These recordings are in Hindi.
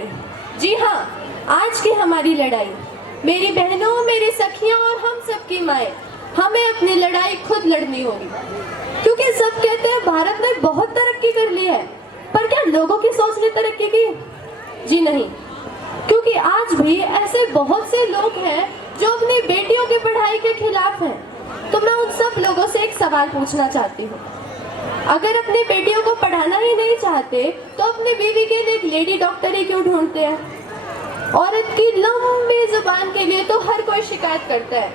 लड़ाई। जी हाँ, आज की हमारी लड़ाई, मेरी बहनों, मेरी सखियां और हम सबकी माएँ, हमें अपनी लड़ाई खुद लड़नी होगी। क्योंकि सब कहते हैं भारत ने बहुत तरक्की कर ली है, पर क्या लोगों की सोच ने तरक्की की? जी नहीं, क्योंकि आज भी ऐसे बहुत से लोग हैं जो अपनी बेटियों की पढ़ाई के खिलाफ हैं। तो मैं उन सब लोगों से एक सवाल पूछना चाहती हूँ, अगर अपनी बेटियों को पढ़ाना ही नहीं चाहते तो अपनी बीवी के लिए एक लेडी डॉक्टर ही क्यों ढूंढते हैं? औरत की लंबी जुबान के लिए तो हर कोई शिकायत करता है,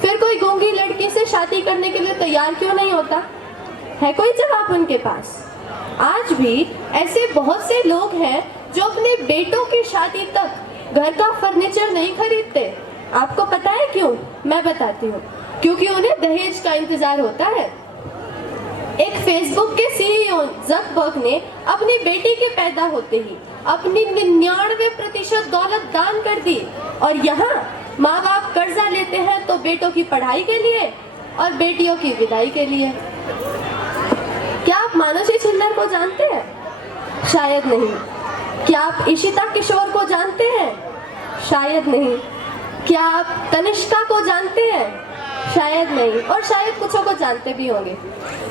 फिर कोई गूंगी लड़की से शादी करने के लिए तैयार क्यों नहीं होता? है कोई जवाब उनके पास? आज भी ऐसे बहुत से लोग हैं जो अपने बेटों की शादी तक घर का फर्नीचर नहीं खरीदते। आपको पता है क्यों? मैं बताती हूँ, क्योंकि उन्हें दहेज का इंतजार होता है। एक फेसबुक के सीईओ ज़कबर्ग ने अपनी बेटी के पैदा होते ही अपनी 99% दौलत दान कर दी, और यहाँ माँ बाप कर्जा लेते हैं तो बेटों की पढ़ाई के लिए और बेटियों की विदाई के लिए। क्या आप मानुषी छिल्लर को जानते हैं? शायद नहीं। क्या आप इशिता किशोर को जानते हैं? शायद नहीं। क्या आप तनिष्का को जानते हैं? शायद नहीं, और शायद कुछों को जानते भी होंगे।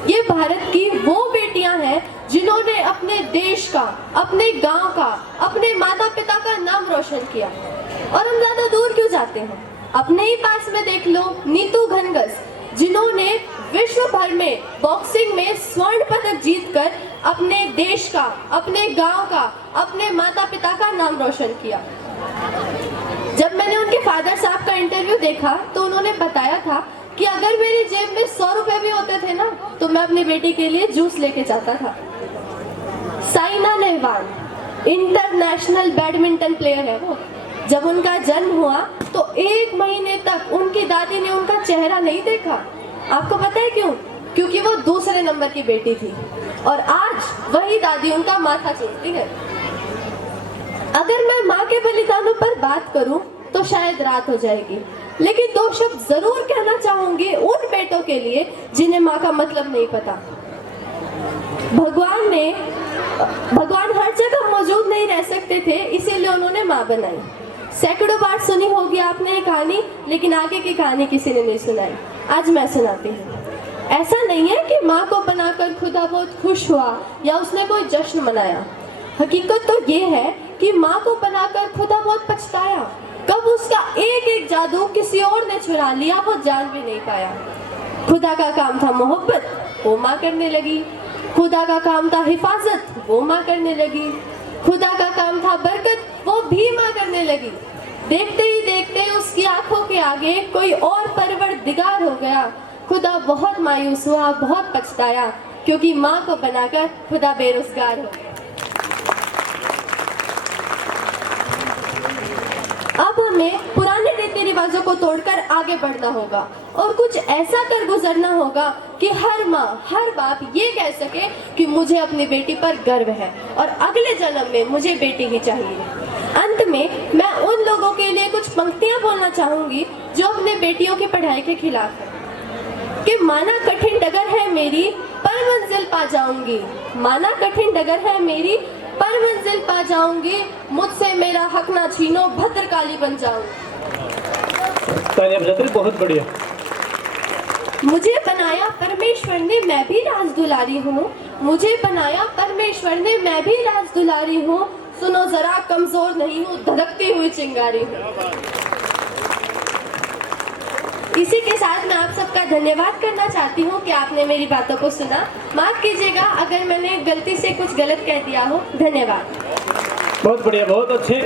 ये भारत की वो बेटियां हैं जिन्होंने अपने देश का, अपने गांव का, अपने माता पिता का नाम रोशन किया। और हम ज्यादा दूर क्यों जाते हैं, अपने ही पास में देख लो नीतू घनघस, जिन्होंने विश्व भर में बॉक्सिंग में स्वर्ण पदक जीतकर अपने देश का, अपने गांव का, अपने माता पिता का नाम रोशन किया। जब मैंने उनके फादर साहब का इंटरव्यू देखा तो उन्होंने बताया था कि अगर मेरी जेब में 100 रुपए भी होते थे ना तो मैं अपनी बेटी के लिए जूस लेके जाता था। Saina Nehwal international badminton player है वो। जब उनका जन्म हुआ तो 1 महीने तक उनकी दादी ने उनका चेहरा नहीं देखा। आपको पता है क्यों? क्योंकि वो दूसरे नंबर की बेटी थी, और आज वही दादी उनका माथा चूमती है। अगर मैं माँ के बलिदानों पर बात करूं तो शायद रात हो जाएगी, लेकिन 2 शब्द जरूर कहना चाहूंगी उन बेटों के लिए जिन्हें माँ का मतलब नहीं पता। भगवान हर जगह मौजूद नहीं रह सकते थे, इसीलिए उन्होंने माँ बनाई। सैकड़ों बार सुनी होगी आपने ये कहानी, लेकिन आगे की कहानी किसी ने नहीं सुनाई। आज मैं सुनाती हूँ। ऐसा नहीं है कि माँ को बनाकर खुदा बहुत खुश हुआ या उसने कोई जश्न मनाया। हकीकत तो ये है कि माँ को बनाकर खुदा बहुत पछताया। कब उसका एक एक जादू किसी और ने चुरा लिया वो जान भी नहीं पाया। खुदा का काम था मोहब्बत, वो माँ करने लगी। खुदा का काम था हिफाजत, वो माँ करने लगी। खुदा का काम था बरकत, वो भी माँ करने लगी। देखते ही देखते उसकी आंखों के आगे कोई और परवरदिगार हो गया। खुदा बहुत मायूस हुआ, बहुत पछताया, क्योंकि माँ को बनाकर खुदा बेरोजगार हो गया। अब हमें पुराने रीति रिवाजों को तोड़कर आगे बढ़ना होगा और कुछ ऐसा कर गुजरना होगा कि हर माँ, हर बाप ये कह सके कि मुझे अपनी बेटी पर गर्व है और अगले जन्म में मुझे बेटी ही चाहिए। अंत में मैं उन लोगों के लिए कुछ पंक्तियां बोलना चाहूंगी जो अपने बेटियों की पढ़ाई के खिलाफ है। कि माना कठिन डगर है मेरी पर मंजिल पा जाऊंगी, माना कठिन डगर है मेरी पर मंजिल पा जाऊंगी, मुझसे मेरा हक ना छीनो, भद्रकाली बन जाऊंगी। बहुत बढ़िया। मुझे बनाया परमेश्वर ने, मैं भी राज दुलारी हूँ। मुझे बनाया परमेश्वर ने, मैं भी राज दुलारी हूँ। सुनो जरा कमजोर नहीं हूँ, धड़कती हुई चिंगारी हूँ। इसी के साथ मैं आप सबका धन्यवाद करना चाहती हूँ कि आपने मेरी बातों को सुना। माफ कीजिएगा अगर मैंने गलती से कुछ गलत कह दिया हो। धन्यवाद। बहुत बढ़िया, बहुत अच्छे।